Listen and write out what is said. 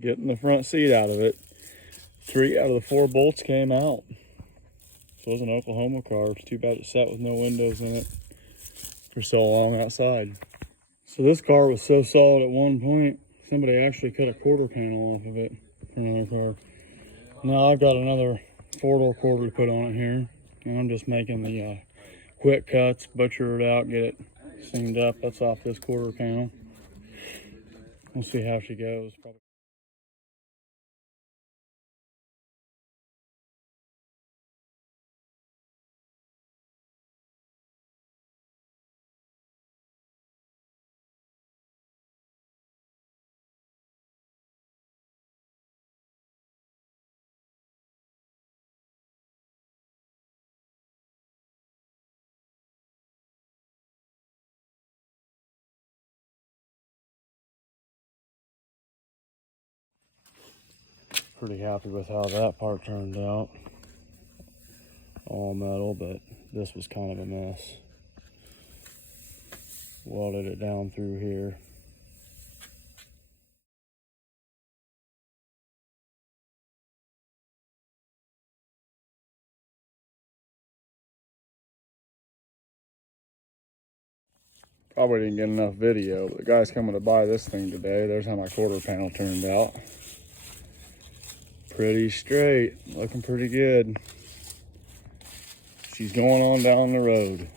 getting the front seat out of it. 3 out of the 4 bolts came out. So it was an Oklahoma car. It's too bad it sat with no windows in it for so long outside. So this car was so solid at one point, somebody actually cut a quarter panel off of it for another car. Now I've got another 4-door quarter to put on it here. And I'm just making the quick cuts, butcher it out, get it seamed up. That's off this quarter panel. We'll see how she goes. Probably. Pretty happy with how that part turned out. All metal, but this was kind of a mess. Welded it down through here. Probably didn't get enough video, but the guy's coming to buy this thing today. There's how my quarter panel turned out. Pretty straight, looking pretty good. She's going on down the road.